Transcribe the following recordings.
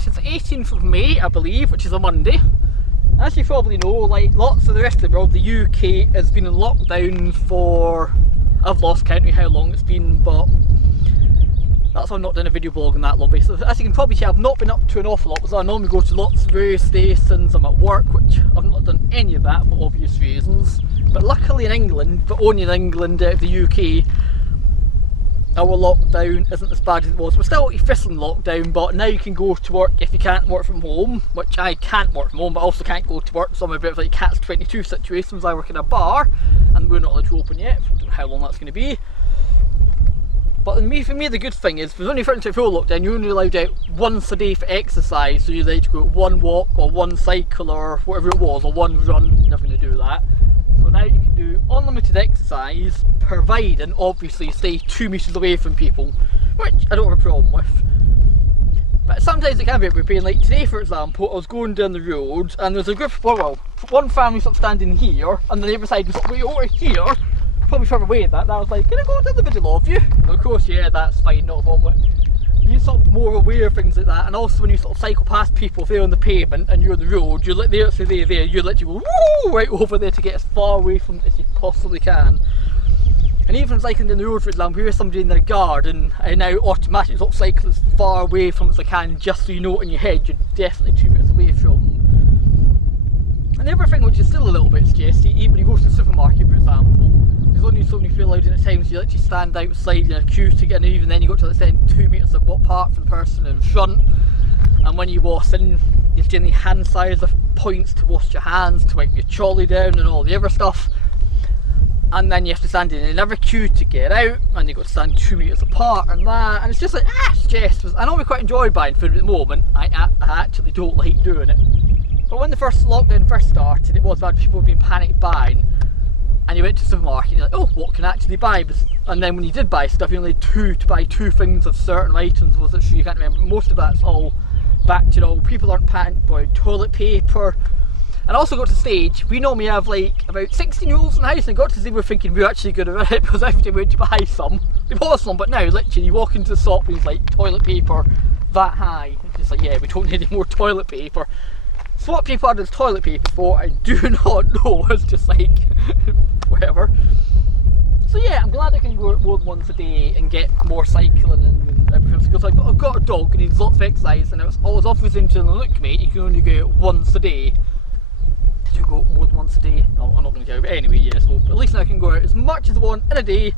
which is the 18th of May, I believe, which is a Monday. As you probably know, like lots of the rest of the world, the UK has been in lockdown for, I've lost count of how long it's been, but that's why I've not done a video blog on that long basis. So as you can probably see, I've not been up to an awful lot, because I normally go to lots of radio stations, I'm at work, which I've not done any of that for obvious reasons. But luckily in England, but only in England out of the UK, our lockdown isn't as bad as it was. We're still officially in lockdown, but now you can go to work if you can't work from home, which I can't work from home, but I also can't go to work, so I'm a bit of like catch-22 situations. I work in a bar, and we're not allowed to open yet. I don't know how long that's going to be. But for me, the good thing is, there's only for full lockdown, you're only allowed out once a day for exercise, so you're allowed to go one walk, or one cycle, or whatever it was, or one run. Nothing to do with that. So now you can do unlimited exercise, providing obviously you stay 2 metres away from people, which I don't have a problem with. But sometimes it can be a bit pain. Like today, for example, I was going down the road and there's a group of, well, one family sort of standing here, and the other side was way over here, probably further away than that, and I was like, can I go down the middle of you? And of course, yeah, that's fine, not a problem. You're sort of more aware of things like that, and also when you sort of cycle past people, if they're on the pavement and you're on the road, you're like there, so they're there, you literally go woo right over there to get as far away from it as you possibly can. And even cycling down the road, for example, here's somebody in their garden, I now automatically sort of cycle as far away from as I can, just so you know it in your head, you're definitely 2 metres away from them. And the other thing which is still a little bit stressy, even when you go to the supermarket, for example, there's only so many people allowed in at times, you literally stand outside in a queue to get in, and even then you got to extend 2 metres apart from the person in front. And when you wash in, you've generally hand sanitizer points to wash your hands, to wipe your trolley down and all the other stuff. And then you have to stand in another queue to get out, and you've got to stand 2 metres apart and that, and it's just like, stress. I know we quite enjoy buying food at the moment, I actually don't like doing it. But when the first lockdown first started, it was bad, people being panic buying. And you went to the supermarket and you're like, oh, what can I actually buy? And then when you did buy stuff, you only had to buy 2 things of certain items. Was it true? You can't remember. Most of that's all back to, you know, people aren't buying toilet paper. And I also got to the stage, we normally have like about 16-year-olds in the house, and I got to see we're thinking we're actually going to run it, because every time we went to buy some, there was some, but now literally you walk into the shop and it's like toilet paper that high. It's just like, yeah, we don't need any more toilet paper. So what people are this toilet paper for, I do not know. It's just like, whatever. So yeah, I'm glad I can go out more than once a day and get more cycling and everything. Because I've got a dog and he needs lots of exercise, and I was always offers him to look, mate, you can only go out once a day. Did you go more than once a day? No, I'm not going to go, but anyway, yeah, so at least now I can go out as much as I want in a day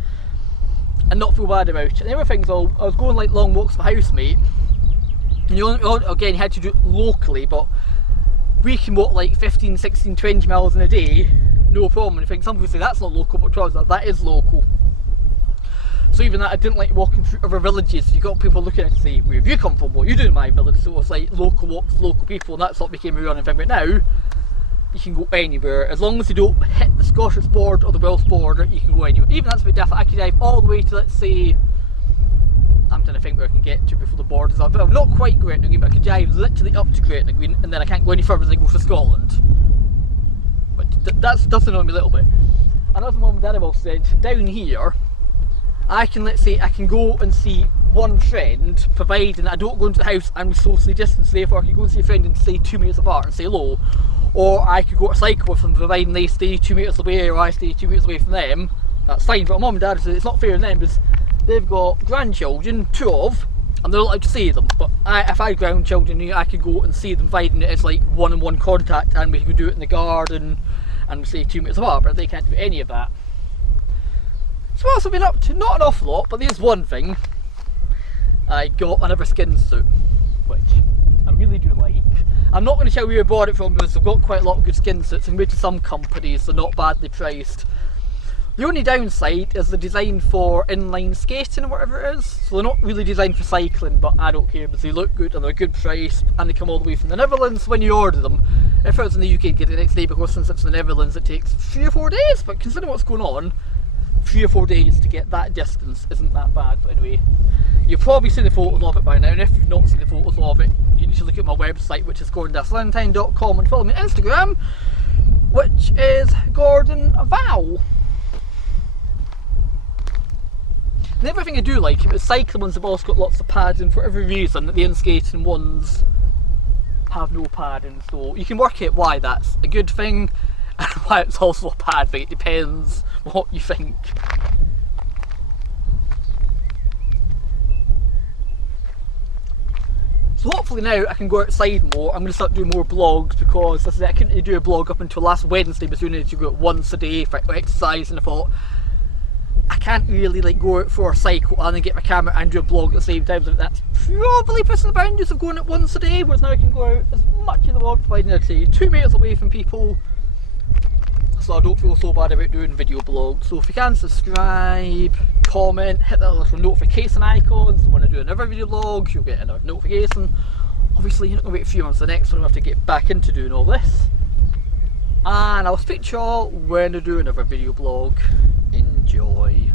and not feel bad about it. And the other thing is, I was going like long walks with my housemate, and you only, again, you had to do it locally, but we can walk like 15, 16, 20 miles in a day, no problem. And I think some people say that's not local, but that is local. So even that, I didn't like walking through other villages. You got people looking at it and say, where have you come from? What are you doing in my village? So it was like local walks, local people, and that sort of became a running thing. But now, you can go anywhere. As long as you don't hit the Scottish border or the Welsh border, you can go anywhere. Even that's a bit different. I could drive all the way to, let's say, I'm trying to think where I can get to before the borders are. But I'm not quite Gretna Green, but I could drive literally up to Gretna Green, and then I can't go any further than go to Scotland. But that's annoying me a little bit. And as my mum and dad have all said, down here, I can, let's say, I can go and see one friend, providing I don't go into the house and we socially distance, therefore I can go and see a friend and stay 2 metres apart and say hello. Or I could go to cycle with them, providing they stay 2 metres away or I stay 2 metres away from them. That's fine, but my mum and dad said it's not fair on them, because they've got grandchildren, 2 of, and they're not allowed to see them. But if I had grandchildren, I could go and see them, providing it's like one-on-one contact, and we could do it in the garden and say 2 metres apart, but they can't do any of that. So what else I've been up to? Not an awful lot, but there's one thing. I got another skin suit, which I really do like. I'm not going to tell you where I bought it from, because I've got quite a lot of good skin suits, and to some companies they're not badly priced. The only downside is they're designed for inline skating or whatever it is, so they're not really designed for cycling, but I don't care because they look good and they're a good price, and they come all the way from the Netherlands when you order them. If it was in the UK, you'd get it the next day, because since it's in the Netherlands it takes 3 or 4 days, but considering what's going on, 3 or 4 days to get that distance isn't that bad. But anyway, you've probably seen the photos of it by now, and if you've not seen the photos of it, you need to look at my website, which is gordon-valentine.com, and follow me on Instagram, which is gordonval. And everything I do like, but cycling ones have also got lots of pads, and for every reason the unskating ones have no padding, so you can work out why that's a good thing and why it's also a bad thing. It depends what you think. So hopefully now I can go outside more. I'm going to start doing more vlogs, because as I said, I couldn't really do a vlog up until last Wednesday, but soon as you go out once a day for exercise, and I thought I can't really like go out for a cycle and then get my camera and do a vlog at the same time. So that's probably pushing the boundaries of going out once a day, whereas now I can go out as much as I want, providing I'd say 2 meters away from people, so I don't feel so bad about doing video vlogs. So if you can, subscribe, comment, hit that little notification icon, so when I do another video vlog you'll get another notification. Obviously you're not going to wait a few months, the next one I'll have to get back into doing all this, and I'll speak to y'all when I do another video vlog. Enjoy.